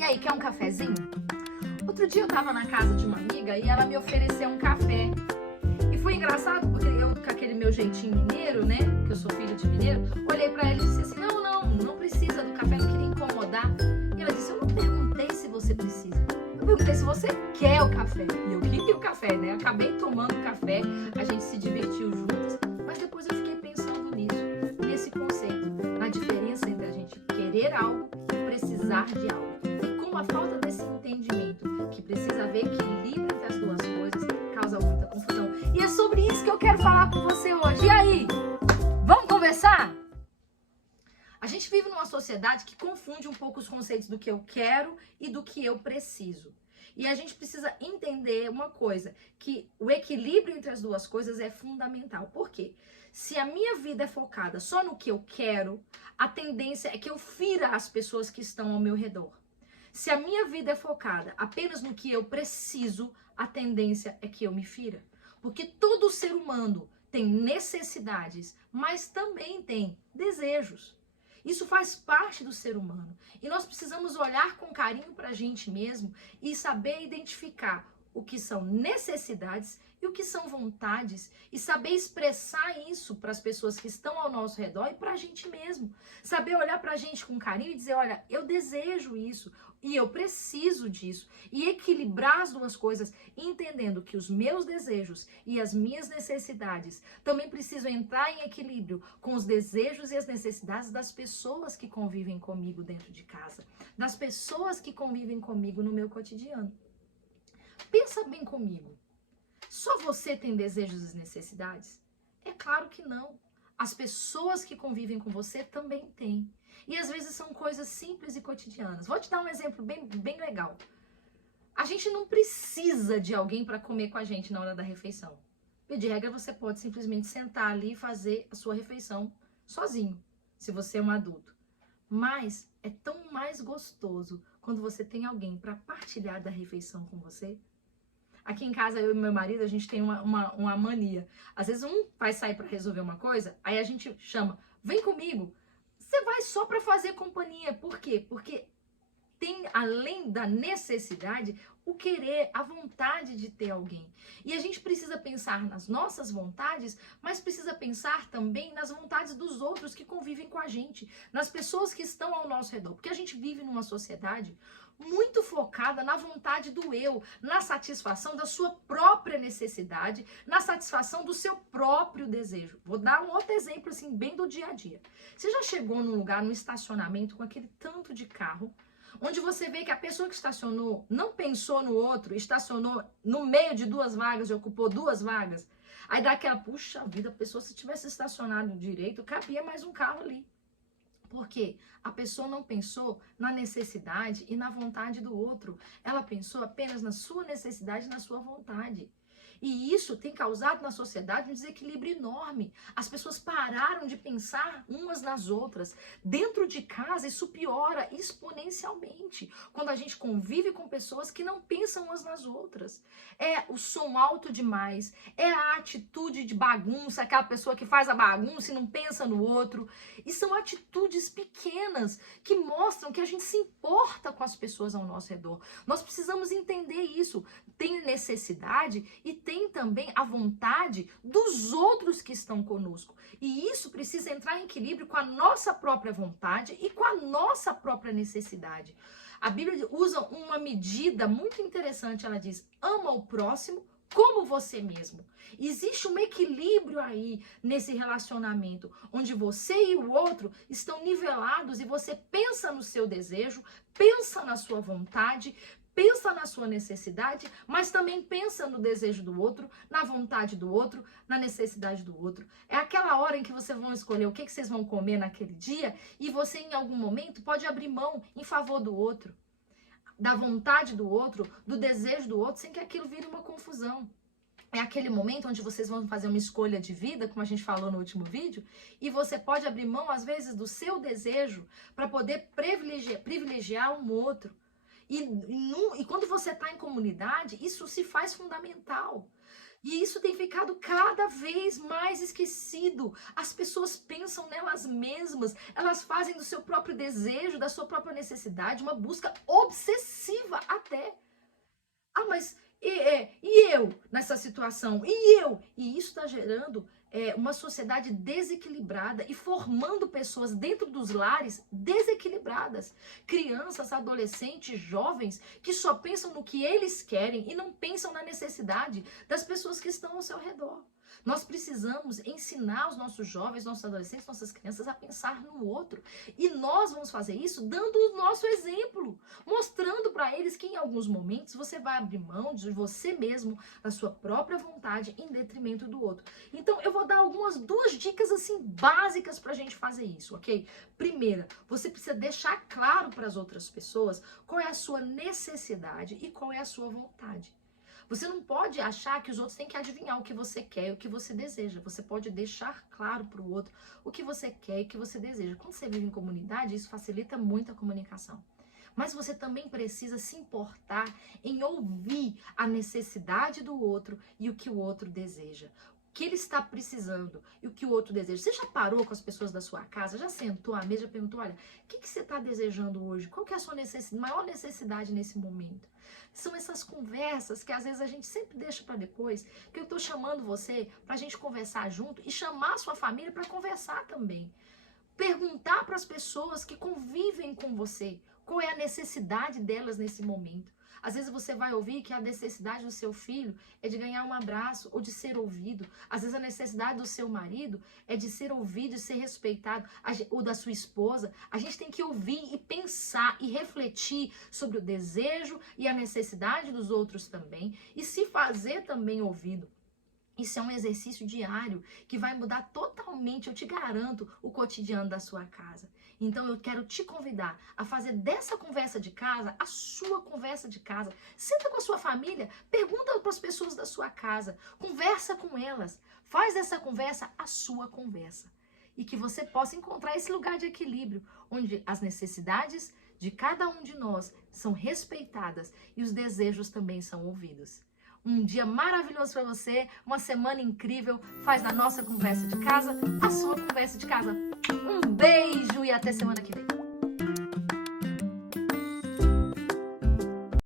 E aí, quer um cafezinho? Outro dia eu tava na casa de uma amiga e ela me ofereceu um café. E foi engraçado porque eu, com aquele meu jeitinho mineiro, né? Que eu sou filha de mineiro, olhei pra ela e disse assim: não precisa do café, não queria incomodar. E ela disse: eu não perguntei se você precisa. Eu perguntei se você quer o café. E eu queria o café, né? Acabei tomando café, a gente se divertiu juntas. Mas depois eu fiquei pensando nisso, nesse conceito, na diferença entre a gente querer algo e precisar de algo. A falta desse entendimento, que precisa haver equilíbrio entre as duas coisas, causa muita confusão. E é sobre isso que eu quero falar com você hoje. E aí? Vamos conversar? A gente vive numa sociedade que confunde um pouco os conceitos do que eu quero e do que eu preciso. E a gente precisa entender uma coisa, que o equilíbrio entre as duas coisas é fundamental. Por quê? Se a minha vida é focada só no que eu quero, a tendência é que eu fira as pessoas que estão ao meu redor. Se a minha vida é focada apenas no que eu preciso, a tendência é que eu me fira. Porque todo ser humano tem necessidades, mas também tem desejos. Isso faz parte do ser humano. E nós precisamos olhar com carinho para a gente mesmo e saber identificar o que são necessidades e o que são vontades e saber expressar isso para as pessoas que estão ao nosso redor e para a gente mesmo. Saber olhar para a gente com carinho e dizer, olha, eu desejo isso e eu preciso disso. E equilibrar as duas coisas, entendendo que os meus desejos e as minhas necessidades também precisam entrar em equilíbrio com os desejos e as necessidades das pessoas que convivem comigo dentro de casa, das pessoas que convivem comigo no meu cotidiano. Pensa bem comigo. Só você tem desejos e necessidades? É claro que não. As pessoas que convivem com você também têm. E às vezes são coisas simples e cotidianas. Vou te dar um exemplo bem legal. A gente não precisa de alguém para comer com a gente na hora da refeição. E de regra você pode simplesmente sentar ali e fazer a sua refeição sozinho, se você é um adulto. Mas é tão mais gostoso quando você tem alguém para partilhar da refeição com você. Aqui em casa, eu e meu marido, a gente tem uma mania. Às vezes um vai sair para resolver uma coisa, aí a gente chama, vem comigo. Você vai só para fazer companhia. Por quê? Porque tem, além da necessidade, o querer, a vontade de ter alguém. E a gente precisa pensar nas nossas vontades, mas precisa pensar também nas vontades dos outros que convivem com a gente, nas pessoas que estão ao nosso redor. Porque a gente vive numa sociedade muito focada na vontade do eu, na satisfação da sua própria necessidade, na satisfação do seu próprio desejo. Vou dar um outro exemplo, assim, bem do dia a dia. Você já chegou num lugar, num estacionamento, com aquele tanto de carro, onde você vê que a pessoa que estacionou não pensou no outro, estacionou no meio de duas vagas e ocupou duas vagas? Aí dá aquela, puxa vida, a pessoa se tivesse estacionado direito, cabia mais um carro ali. Porque a pessoa não pensou na necessidade e na vontade do outro. Ela pensou apenas na sua necessidade e na sua vontade. E isso tem causado na sociedade um desequilíbrio enorme. As pessoas pararam de pensar umas nas outras. Dentro de casa, isso piora exponencialmente. Quando a gente convive com pessoas que não pensam umas nas outras. É o som alto demais, é a atitude de bagunça, aquela pessoa que faz a bagunça e não pensa no outro. E são atitudes pequenas que mostram que a gente se importa com as pessoas ao nosso redor. Nós precisamos entender isso. Tem necessidade e tem também a vontade dos outros que estão conosco. E isso precisa entrar em equilíbrio com a nossa própria vontade e com a nossa própria necessidade. A Bíblia usa uma medida muito interessante, ela diz, ama o próximo como você mesmo. Existe um equilíbrio aí nesse relacionamento, onde você e o outro estão nivelados e você pensa no seu desejo, pensa na sua vontade, pensa na sua necessidade, mas também pensa no desejo do outro, na vontade do outro, na necessidade do outro. É aquela hora em que vocês vão escolher o que vocês vão comer naquele dia e você, em algum momento, pode abrir mão em favor do outro, da vontade do outro, do desejo do outro, sem que aquilo vire uma confusão. É aquele momento onde vocês vão fazer uma escolha de vida, como a gente falou no último vídeo, e você pode abrir mão, às vezes, do seu desejo para poder privilegiar um outro. E quando você está em comunidade, isso se faz fundamental. E isso tem ficado cada vez mais esquecido. As pessoas pensam nelas mesmas, elas fazem do seu próprio desejo, da sua própria necessidade, uma busca obsessiva até. Ah, mas e eu nessa situação? E eu? E isso está gerando uma sociedade desequilibrada e formando pessoas dentro dos lares desequilibradas. Crianças, adolescentes, jovens que só pensam no que eles querem e não pensam na necessidade das pessoas que estão ao seu redor. Nós precisamos ensinar os nossos jovens, nossos adolescentes, nossas crianças a pensar no outro. E nós vamos fazer isso dando o nosso exemplo, mostrando para eles que em alguns momentos você vai abrir mão de você mesmo, da sua própria vontade, em detrimento do outro. Então eu vou dar duas dicas assim básicas para a gente fazer isso, ok? Primeira, você precisa deixar claro para as outras pessoas qual é a sua necessidade e qual é a sua vontade. Você não pode achar que os outros têm que adivinhar o que você quer e o que você deseja. Você pode deixar claro para o outro o que você quer e o que você deseja. Quando você vive em comunidade, isso facilita muito a comunicação. Mas você também precisa se importar em ouvir a necessidade do outro e o que o outro deseja. O que ele está precisando e o que o outro deseja. Você já parou com as pessoas da sua casa? Já sentou à mesa e perguntou, olha, o que você está desejando hoje? Qual que é a sua maior necessidade nesse momento? São essas conversas que às vezes a gente sempre deixa para depois, que eu estou chamando você para a gente conversar junto e chamar a sua família para conversar também. Perguntar para as pessoas que convivem com você qual é a necessidade delas nesse momento. Às vezes você vai ouvir que a necessidade do seu filho é de ganhar um abraço ou de ser ouvido. Às vezes a necessidade do seu marido é de ser ouvido, de ser respeitado, ou da sua esposa. A gente tem que ouvir e pensar e refletir sobre o desejo e a necessidade dos outros também e se fazer também ouvido. Isso é um exercício diário que vai mudar totalmente, eu te garanto, o cotidiano da sua casa. Então eu quero te convidar a fazer dessa conversa de casa a sua conversa de casa. Senta com a sua família, pergunta para as pessoas da sua casa, conversa com elas, faz dessa conversa a sua conversa. E que você possa encontrar esse lugar de equilíbrio, onde as necessidades de cada um de nós são respeitadas e os desejos também são ouvidos. Um dia maravilhoso para você, uma semana incrível. Faz da nossa conversa de casa a sua conversa de casa. Um beijo e até semana que vem.